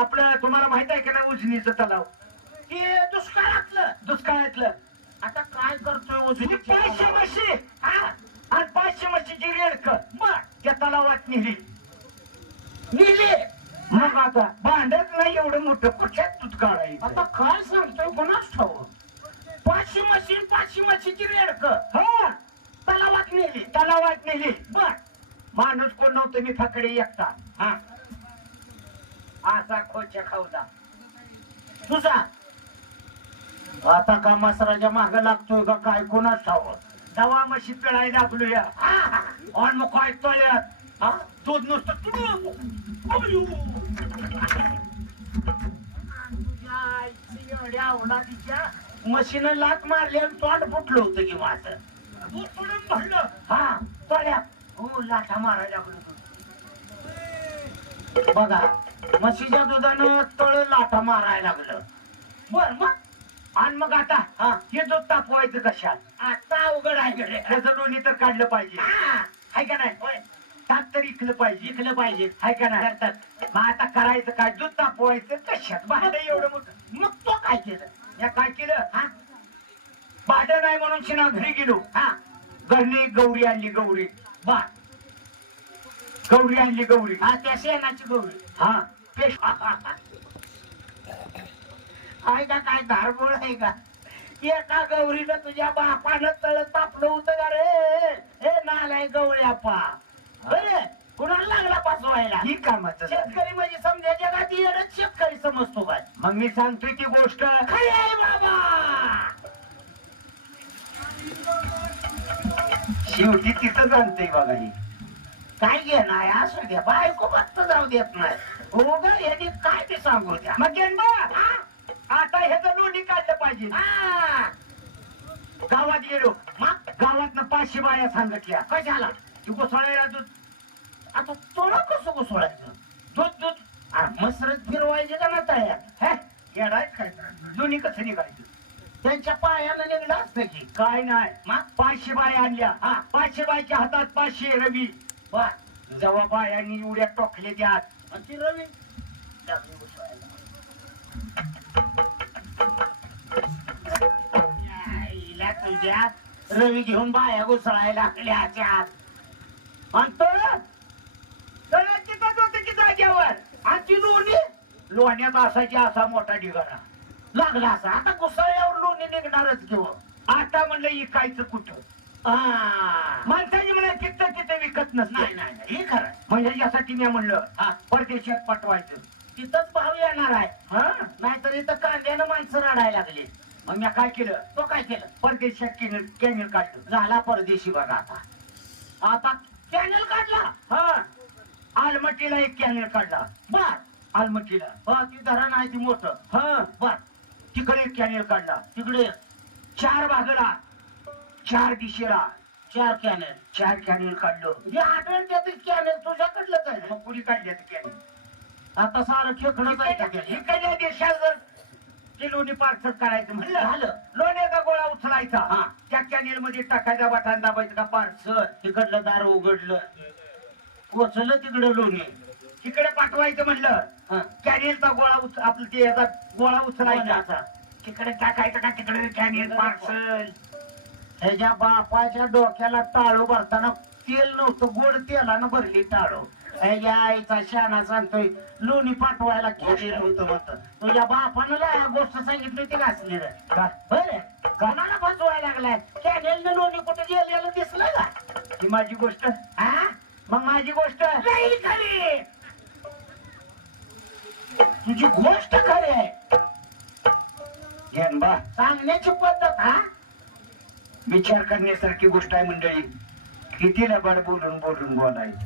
आपलं तुम्हाला माहीत आहे का ना उजनीचं तलाव? हे दुष्काळातलं. दुष्काळातलं. आता काय करतोय उजनीच्या पाचशे? म्हशी. हा? आणि पाचशे म्हशीची रेडक. बर. त्या तलावात नेली. निघे मग आता भांडत नाही एवढं मोठं. कुठ्यात दूध काढायचं आता काय सांगतोय कोणाच ठाव पाचशे मशीन पाचशे मशीची रेडक. हा? तलावात नेली. तलावात नेली. बर. माणूस कोण नव्हतं? मी फकडे एकटा. हा. असा खोच्या खाऊला तुझा आता का मसराच्या माग लागतोय का काय कोणाच ठाव दवा म्हशी पिळाय लागलो या. मग काय तोल्यात दूध नुसतं तुझ्या आईची एवढ्या अवलादीच्या मशीनं लात मारली आणि तोंड फुटलं होतं की माझं दूध तुडून भरलं हा तोड्या हो लाथा मारायला लागलो बघा. म्हशीच्या दुधानं तळ लाथा मारायला लागलं. बर मग? आणि मग आता हा हे दूध तापवायचं कशात? आता अवघड आहे. त्याचं दोन्ही तर काढलं पाहिजे. हा, हाय का नाही? होय. ताप तर इकलं पाहिजे. शिकलं पाहिजे. हाय का नाही? करतात. मग आता करायचं काय? दूध तापवायचं कशात? भांड एवढं मोठं. मग तो काय केलं? या काय केलं? हा. भांड नाही म्हणून शिना घरी गेलो. हा. घरनी गौरी आणली गौरी. बर गौरी आणली गौरी. हा त्या शेणाची गौरी. हा. आहे का काय धारगोळ आहे का? एका गौरीला तुझ्या बापानं तळ तापलं होतं का रे? हे नालाय गवळ्यापा बरे कुणाला लागला पाचवायला ही कामाचं. शेतकरी म्हणजे समजा जगात येणच शेतकरी समजतो काय? मग मी सांगतोय ती गोष्ट. खरी आहे बाबा! शेवटी तिथं आणते बघा ही. काय घे घेणार? असू घे. बायको फक्त जाऊ देत नाही. उग ग काय ते सांगू द्या. मग गेंडा आता ह्याचं नोंदी काढलं पाहिजे. गावात गेलो मग? गावात पाचशे बाया सांगितल्या. कशाला? तू कोसळायला दूध. आता तुला कसं कोसळायचं? दूध दूध. मसरत फिरवायचे का ना तयार? हे येडाय काय? लोणी कसं निघायचं? त्यांच्या पायानं निघलं असतं की. काय नाही. मग? पाचशे बाया आणल्या. हा. पाचशे बायच्या हातात पाचशे रवी. वा जेव्हा बायांनी उड्या टोकले आणि ती रवी लागली रवी घेऊन बाया घुसळायला लागल्या त्यात आणि तळत तर तिथंच होतं की जाग्यावर आणि ती लोणी लोण्यात असायची असा मोठा ढिगारा लागला असा. आता घुसळल्यावर लोणी निघणारच घेऊ आता म्हणलं इकायचं कुठं? हा. माणसाने म्हणा तिथं तिथं नाही. नसतं नाही नाही, हे खरं म्हणजे यासाठी मी म्हणलं हा. परदेशात पाठवायचं. तिथंच भाव येणार आहे. हा? नाहीतर इथं कांद्यानं माणसं रडायला लागली. मग मी काय केलं? तो काय केलं? परदेशात कॅनल कॅनल काढलं. झाला परदेशी बघा आता. आता कॅनल काढला. हा. आलमटीला एक कॅनल काढला. बर. आलमटीला. हो ती धरण आहे ती मोठं. हा बर. तिकडे एक कॅनल काढला. तिकडे चार भागला चार दिशेला. चार कॅनल. चार कॅनल काढलं. हे आढळ त्यातील कॅनल तुझ्याकडलंच आहे. मग कुणी काढले कॅनल? आता सारं खेकडच आहे कॅनल इकडल्या देशात जर किलोनी पार्सल करायचं म्हणलं झालं. लोण्याचा गोळा उचलायचा? हा. त्या कॅनेल मध्ये टाकायचा बटान दाबायचं का पार्सल? तिकडलं दार उघडलं. पोचलं तिकडं लोणी. तिकडे पाठवायचं म्हणलं. हा. कॅनेलचा गोळा उच आपलं ते याचा गोळा उचलायचा. लोण्याचा. तिकडे टाकायचं का तिकडे कॅनेल पार्सल? ह्याच्या बापाच्या डोक्याला टाळू भरताना तेल नव्हतं गोड तेलानं भरली टाळू. ह्याच्या आईचा शाना सांगतोय लोणी पाठवायला केलेलं होतं तुझ्या बापानं लय गोष्ट सांगितली होती घासली का? बरं कोणाला फसवायला लागलाय. कॅनेलनं लोणी कुठे गेलेलं दिसलं का? ही माझी गोष्ट? हा मग माझी गोष्ट? नाही खरी. तुझी गोष्ट खरी आहे. घेन बा. सांगण्याची पद्धत हा? विचार करण्यासारखी गोष्ट आहे मंडळी. किती लबाड बोलून बोलून बोलायचं?